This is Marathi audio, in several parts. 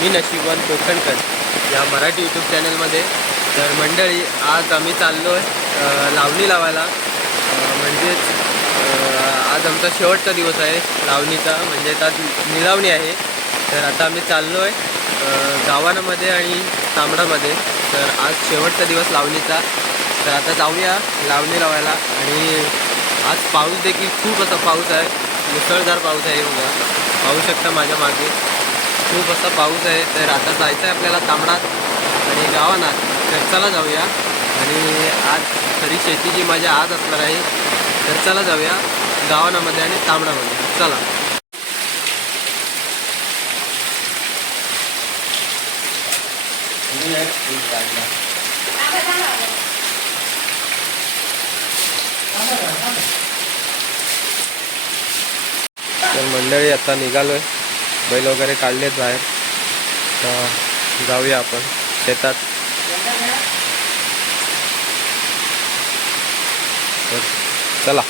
मी नशिबवान कोकणकर. या मराठी यूट्यूब चॅनलमध्ये तर मंडळी आज आम्ही चाललो आहे लावणी लावायला. म्हणजेच आज आमचा शेवटचा दिवस आहे लावणीचा. म्हणजे आज निलावणी आहे. तर आता आम्ही चाललो आहे गावानामध्ये आणि तांबडामध्ये. तर आज शेवटचा दिवस लावणीचा. तर आता जाऊया लावणी लावायला. आणि आज पाऊस देखील खूप असा पाऊस आहे. मुसळधार पाऊस आहे बघा. पाहू शकता माझ्या मागे. खूप असा पाऊस आहे तर आता जायचं आहे आपल्याला तांबडात आणि गावानात खर्चाला जाऊया. आणि आज खरी शेतीची माझ्या आज असणार आहे. खर्चाला जाऊया गावानामध्ये आणि तांबडामध्ये. चला. तर मंडळी आता निघालो आहे बैल वगैरे काढलेत बाहेर. तर जाऊया आपण शेतात. चला.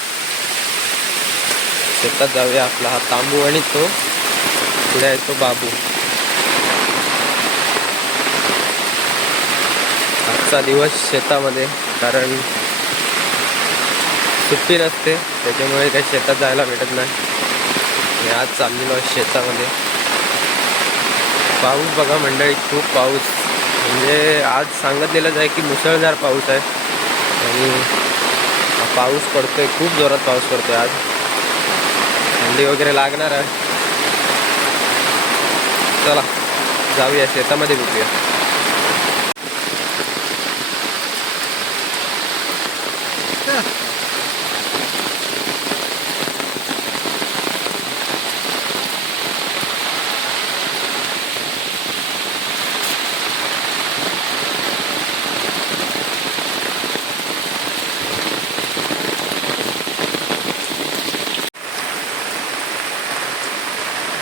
शेतात जाऊया आपला हा तांबू आणि तो. पुढे आहे तो बाबू. आजचा दिवस शेतामध्ये कारण सुट्टी नसते त्याच्यामुळे काही शेतात जायला भेटत नाही. आज चाललेलो आहे शेतामध्ये. पाऊस बघा मंडळी खूप पाऊस. म्हणजे आज सांगितलेलंच आहे की मुसळधार पाऊस आहे. आणि पाऊस पडतोय खूप जोरात पाऊस पडतोय आज. थंडी वगैरे लागणार आहे. चला जाऊया शेतामध्ये भेटूया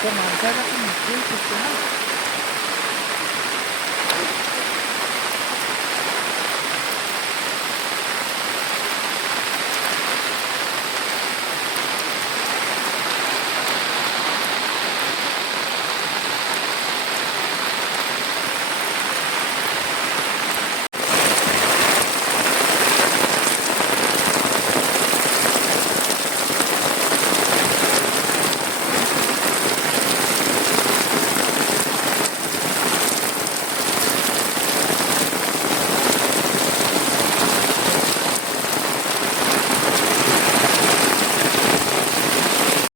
त्या माणसाला पण मुश्किल सुटते ना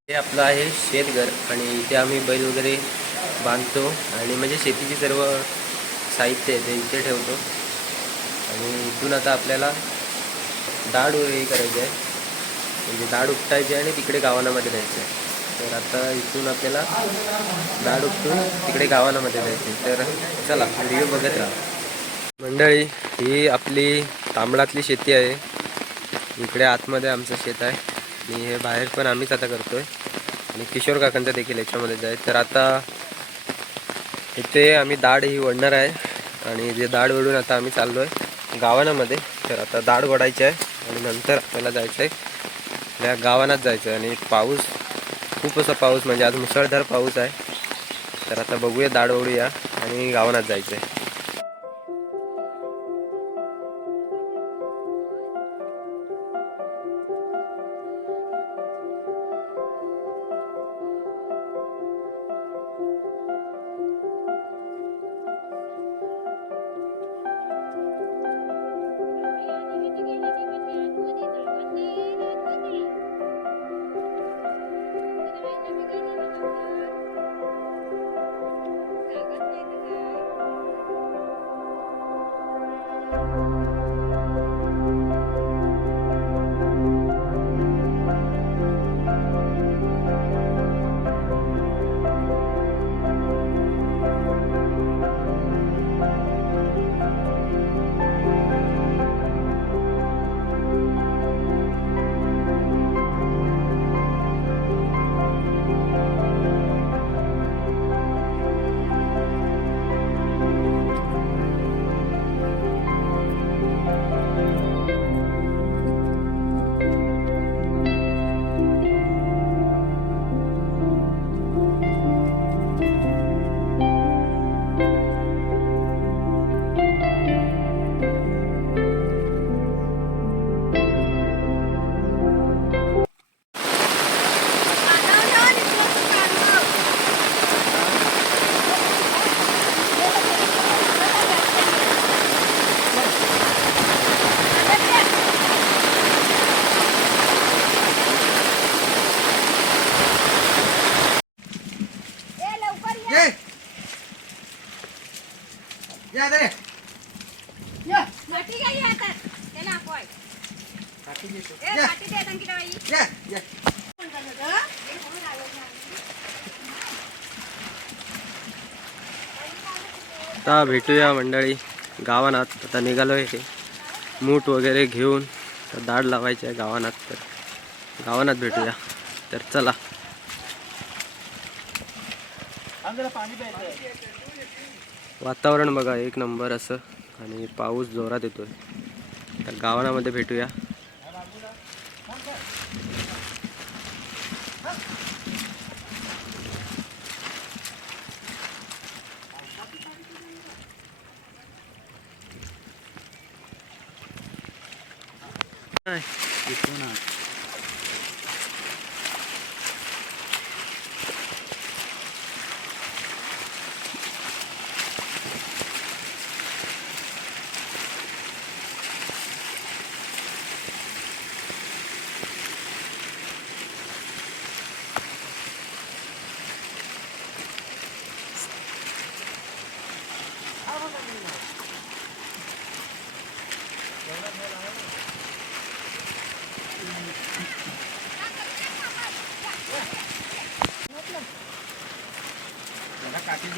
हे आपलं आहे शेतघर आणि इथे आम्ही बैल वगैरे बांधतो आणि म्हणजे शेतीची सर्व साहित्य आहे ते इथे ठेवतो. आणि इथून आता आपल्याला डाळ हे करायची आहे. म्हणजे डाळ उपटायची आहे आणि तिकडे गावानामध्ये जायचं आहे. तर आता इथून आपल्याला डाळ उपटून तिकडे गावानामध्ये द्यायचे तर चला व्हिडिओ बघत राहा. मंडळी ही आपली तांबडातली शेती आहे. इकडे आतमध्ये आमचं शेत आहे. आणि हे बाहेर पण आम्हीच आता करतो आहे आणि किशोर काकांचा देखील याच्यामध्ये आहे. तर आता इथे आम्ही दाढ ही वडणार आहे. आणि जे दाढ वडून आता आम्ही चाललो आहे गावानामध्ये. तर आता दाढ वडायची आहे आणि नंतर आपल्याला जायचं आहे या गावानात जायचं आहे आणि पाऊस खूप असा पाऊस म्हणजे आज मुसळधार पाऊस आहे. तर आता बघूया दाढ वडूया आणि गावानात जायचं आहे आता भेटूया मंडळी गावानात. आता निघालो आहे मूठ वगैरे घेऊन तर दाढ लावायची आहे गावानात तर. गावानात भेटूया. तर चला. वातावरण बघा एक नंबर असं. आणि पाऊस जोरात येतोय. तर गावानामध्ये भेटूया. Ay, dito na.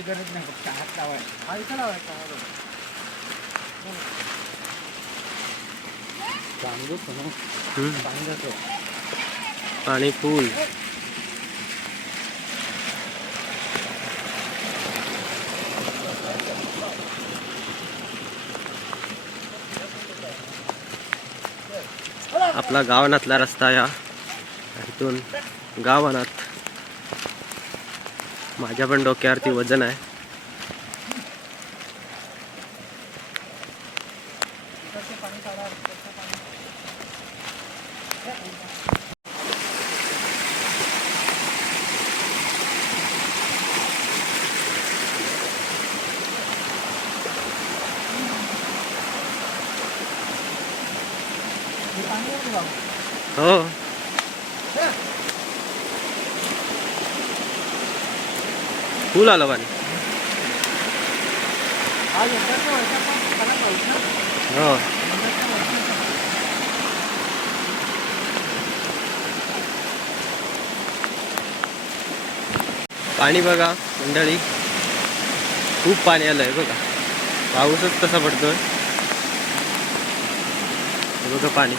गरज नाही फक्त हात लावायचा हा इथं लावायचा हा बघ. चांगलं पण. हम्म. पाणी जातं पाणी फुल आपला गावानातला रस्ता या इथून गावानात माझ्या पण डोक्यावरती वजन आहे. फुल आलं पाणी. हो. पाणी बघा मंडळी. खूप पाणी आलंय बघा. पाऊसच कसा पडतोय. बघा पाणी.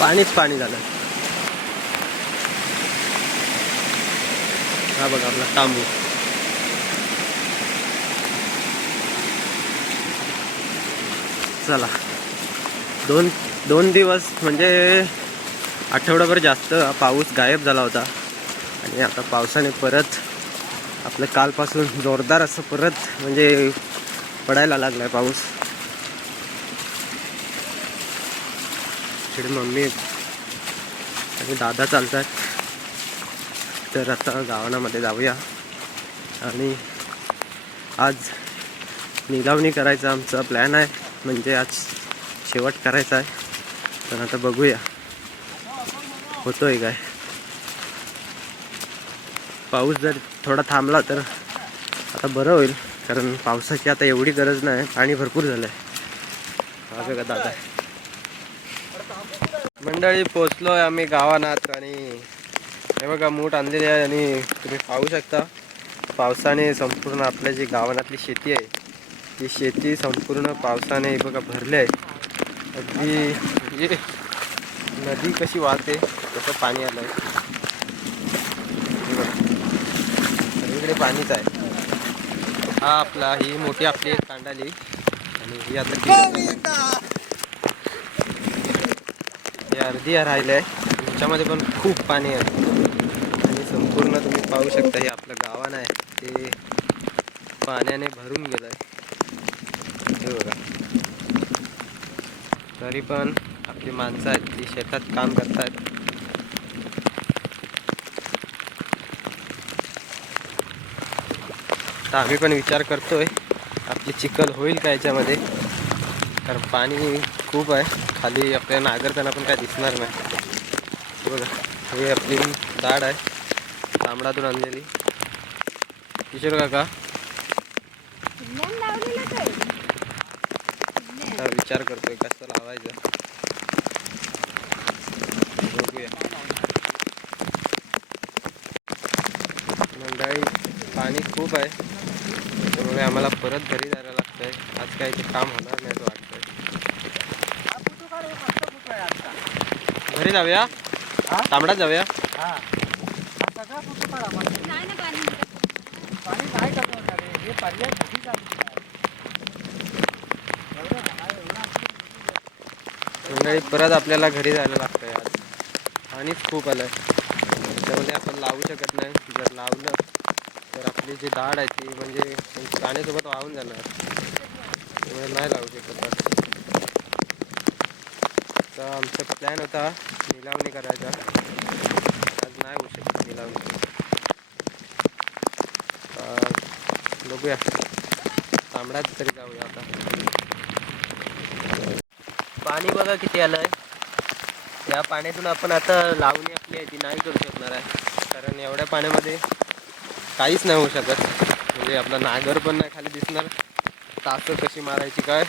पाणीच पाणी झालं. हा बघा आपला तांबू. चला. दोन दोन दिवस म्हणजे आठवडाभर जास्त पाऊस गायब झाला होता. आणि आता पावसाने परत आपलं कालपासून जोरदार असं परत म्हणजे पडायला लागला आहे पाऊस. इकडे मम्मी आणि दादा चालतात तर आता गावानामध्ये जाऊया. आणि आज निलावणी करायचा आमचा प्लॅन आहे. म्हणजे आज शेवट करायचा आहे. तर आता बघूया. होतोय काय? पाऊस जर थोडा थांबला तर आता बरं होईल. कारण पावसाची आता एवढी गरज नाही. पाणी भरपूर झालं आहे का दादा. मंडळी पोचलो आहे आम्ही गावानात आणि हे बघा मूठ आणलेली आहे आणि तुम्ही पाहू शकता. पावसाने संपूर्ण आपल्या जी गावानातली शेती आहे ती शेती संपूर्ण पावसाने बघा भरली आहे. अगदी म्हणजे नदी कशी वाहते तसं पाणी आलं आहे सगळीकडे पाणीच आहे. हा आपला ही मोठी आपली कांडाली. आणि ही आता ही अर्धी राहिले आहे त्याच्यामध्ये पण खूप पाणी आहे. आणि संपूर्ण तुम्ही पाहू शकता हे आपलं गावान आहे. ते पाण्याने भरून गेलं आहे हे बघा. तरी पण आपली माणसं आहेत ती शेतात काम करतात तर आम्ही पण विचार करतोय आपली चिखल होईल का याच्यामध्ये? कारण पाणी खूप आहे. खाली आपल्या नागरताना पण काय दिसणार नाही. बघा हे आपली दाढ आहे. तांबडातून आणलेली. किशोर काका. विचार करतोय कसं लावायचं. मंडळी पाणी खूप आहे. त्यामुळे आम्हाला परत घरी जायला लागतंय. आज काही ते काम होणार नाही. ना? हा एवढा आपलं मंडळी परत आपल्याला घरी जायला लागतंय आज. पाणीच खूप आलंय. त्याच्यामध्ये आपण लावू शकत नाही. जर लावलं तर आपली जी दाढ आहे ती म्हणजे पाण्यासोबत वाहून जाणार. त्यामुळे नाही लावू शकत. तर आमचा प्लॅन होता निलावणी करायचा. आज नाही होऊ शकत निलावणी. बघूया. तांबडाच तरी जाऊया आता. पाणी बघा किती आलं आहे या पाण्यातून आपण आता लावणी आपली आहे ती नाही करू शकणार आहे. कारण एवढ्या पाण्यामध्ये काहीच नाही होऊ शकत. म्हणजे आपला नागर पण नाही खाली दिसणार. तासं कशी मारायची काय?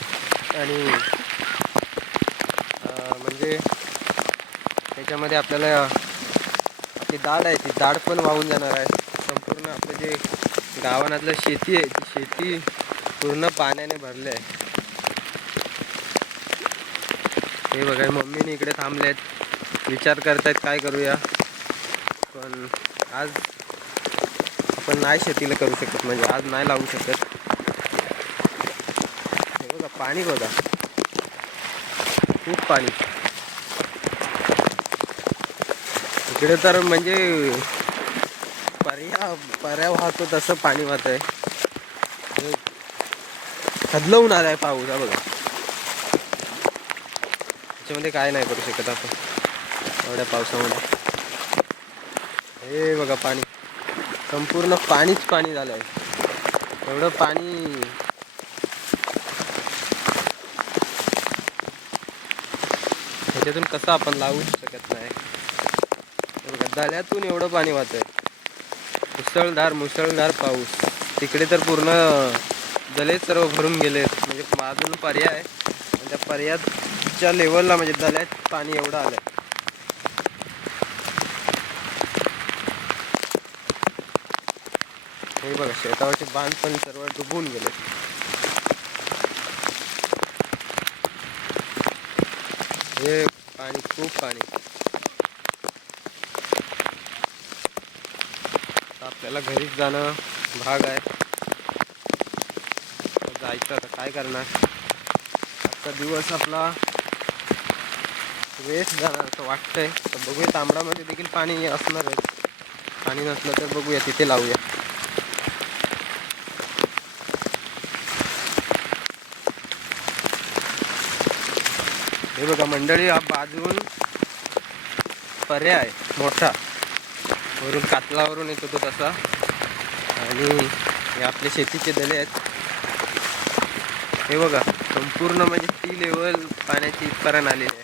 आणि म्हणजे त्याच्यामध्ये आपल्याला आपली डाळ आहे ती दाढ पण वाहून जाणार आहे. संपूर्ण आपलं जे गावानातलं शेती आहे ती शेती पूर्ण पाण्याने भरले आहे. हे बघा मम्मीने इकडे थांबलेत. विचार करतायत काय करूया. पण आज आपण नाही शेतीला करू शकत म्हणजे आज नाही लावू शकत. हे बघा पाणी बघा. खूप पाणी. इकडे तर म्हणजे पर्या पर्या वाहतो तसं पाणी वाहत आहे. खदलवून आलाय पाऊस हा बघा. त्याच्यामध्ये काय नाही करू शकत आपण. एवढ्या पावसामध्ये. हे बघा पाणी. संपूर्ण पाणीच पाणी झालं आहे एवढं पाणी ह्याच्यातून कसं आपण लावू शकत नाही? हे एवढं पाणी वाहत आहे मुसळधार मुसळधार पाऊस. तिकडे तर पूर्ण दले सर्व भरून गेले म्हणजे माझून पर्याय आहे. आणि त्या पर्यायच्या लेवलला म्हणजे दल्यात पाणी एवढं आलंय. हे बघा शेतावरचे बांध पण सर्व डुबून गेले हे पाणी खूप पाणी. आता आपल्याला घरीच जाणं भाग आहे. जायचं आता काय करणार? आजचा दिवस आपला वेस्ट जाणार असं वाटतंय. तर बघूया तांबडामध्ये देखील पाणी असणारच पाणी नसलं तर बघूया तिथे लावूया. हे बघा मंडळी हा बाजून पर्याय मोठा. वरून कातलावरून येतो तो तसा. आणि हे आपले शेतीचे दले आहेत. हे बघा संपूर्ण म्हणजे ती लेवल पाण्याची इथपर्यंत आलेली आहे.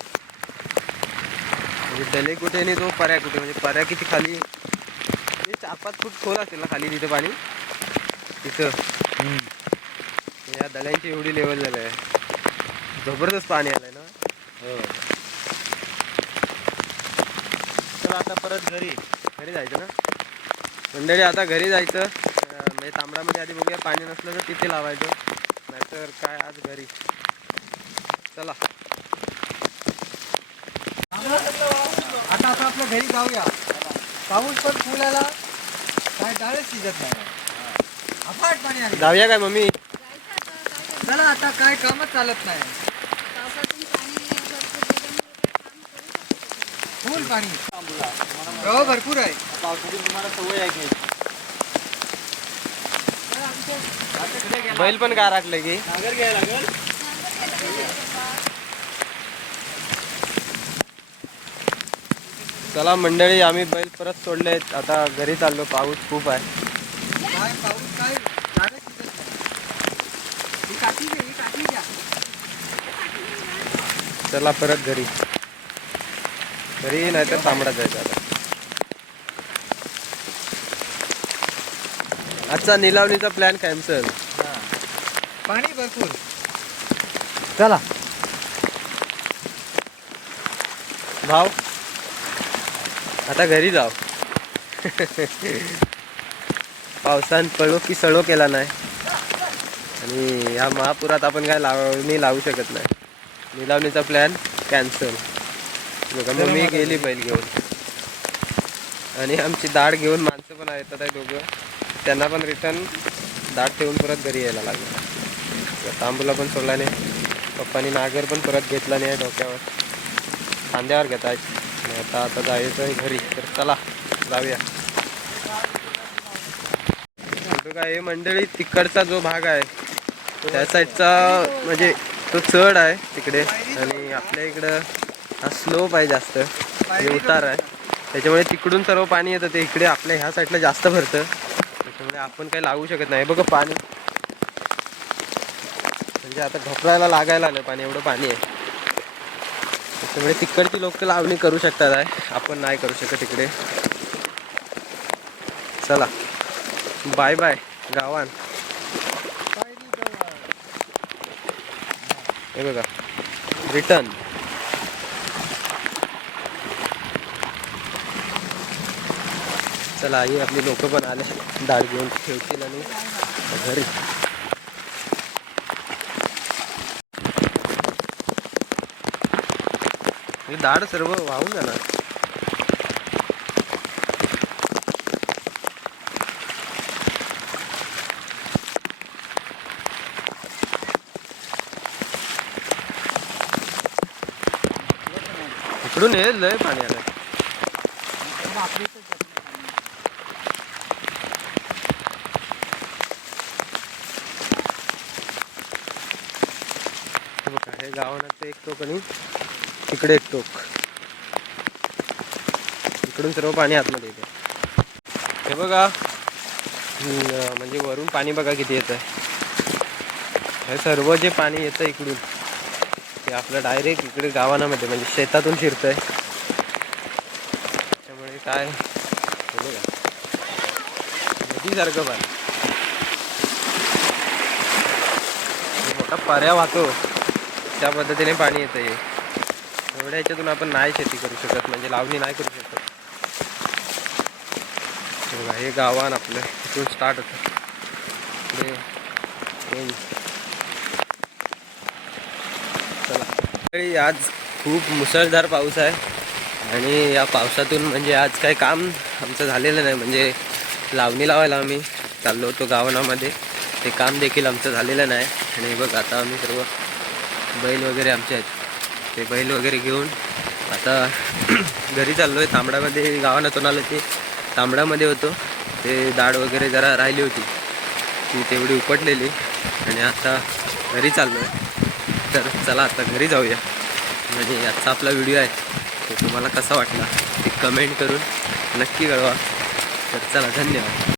म्हणजे दले कुठे आणि तो पर्या कुठे म्हणजे पर्या किती खाली? म्हणजे चार पाच फूट खोल असेल ना खाली तिथे पाणी? तिथं. या दल्यांची एवढी लेवल झाली आहे. जबरदस्त पाणी आलंय ना. हो. तर आता परत घरी. घरी जायचं ना? मंडळी आता घरी जायचं. म्हणजे तांबडामध्ये आधी बघूया पाणी नसलं तर तिथे लावायचं. नाहीतर काय आज घरी? चला. आता आता आपल्या घरी जाऊया. पाऊस पण फुल आला. काय डाळच शिजत नाही. अफाट पाणी जाऊया काय मम्मी? चला आता काय कामच चालत नाही पावसातून पाणी भरपूर त्याच्यामुळे काय काम करू शकत नाही. फुल पाणी. हो भरपूर आहे. पावसाची तुम्हाला सवय आहे की बैल पण का राखलं की. नागर घ्यायला लागेल चला मंडळी आम्ही बैल परत सोडले आता घरी चाललो पाऊस खूप आहे. काय पाऊस काय? चला परत घरी. घरी नाही तर तांबडा जायचं आता. आजचा निलावणीचा प्लॅन कॅन्सल पाणी भरपूर. चला. भाव आता घरी जाव. पावसान पळो की सळो केला नाही. आणि ह्या महापुरात आपण काय लावणी लावू शकत नाही. निलावणीचा प्लॅन कॅन्सल बघा मम्मी गेली बैल घेऊन. आणि आमची दाढ घेऊन माणसं पण येतात आहे दोघं. त्यांना पण रिटर्न दाढ ठेवून परत घरी यायला लागलं. तांबूला पण सोडला नाही. पप्पानी नागर पण परत घेतला नाही आहे डोक्यावर. खांद्यावर घेत आहेत. आता आता जायचं आहे घरी. तर चला जाऊया. आहे, मंडळी तिकडचा जो भाग आहे त्या साईडचा म्हणजे तो चढ आहे तिकडे. आणि आपल्या इकडं हा स्लोप आहे जास्त. हे उतार आहे. त्याच्यामुळे तिकडून सर्व पाणी येतं. ते इकडे आपल्या ह्या साईडला जास्त भरतं. त्याच्यामुळे आपण काही लागू शकत नाही. बघ पाणी. म्हणजे आता ढोकळायला लागायला आलं पाणी. एवढं पाणी आहे. त्याच्यामुळे तिकडची लोक लावणी करू शकतात. आहे. आपण नाही करू शकत इकडे. चला. Bye bye. गावान. हे बघा. रिटर्न. चला आई आपली लोक पण आले. दाळ घेऊन ठेवतील आणि घरी. हे सर्व वाहून जाणार. इकडून येईल लय पाणी आलं हे बघा हे गावानं एक टोक आणि तिकडे एक टोक. इकडून सर्व पाणी आतमध्ये येते. हे बघा म्हणजे वरून पाणी बघा किती येतं हे सर्व जे पाणी येतं इकडून ते आपलं डायरेक्ट इकडे गावानामध्ये म्हणजे शेतातून शिरतंय. त्यामुळे काय हे बघा. नदीसारखं पाणी. मोठा पर्या वाहतो. त्या पद्धतीने पाणी येतं हे. एवढ्या ह्याच्यातून आपण नाही शेती करू शकत म्हणजे लावणी नाही करू शकत. हे बघा हे गावान आपलं इथून स्टार्ट होतं. पुढे चला. आज खूप मुसळधार पाऊस आहे आणि या पावसातून म्हणजे आज काही काम आमचं झालेलं नाही. म्हणजे लावणी लावायला आम्ही चाललो होतो गावनामध्ये ते काम देखील आमचं झालेलं नाही. आणि बघ आता आम्ही सर्व बैल वगैरे आमचे आहेत. ते बैल वगैरे घेऊन आता घरी चाललो आहे तांबड्यामध्ये गावानातून आलं ते तांबड्यामध्ये होतो. ते दाढ वगैरे जरा राहिली होती. ती तेवढी उपटलेली. आणि आता घरी चाललो आहे तर चला आता घरी जाऊया. म्हणजे आजचा आपला व्हिडिओ आहे. तो तुम्हाला कसा वाटला ते कमेंट करून नक्की कळवा. तर चला धन्यवाद.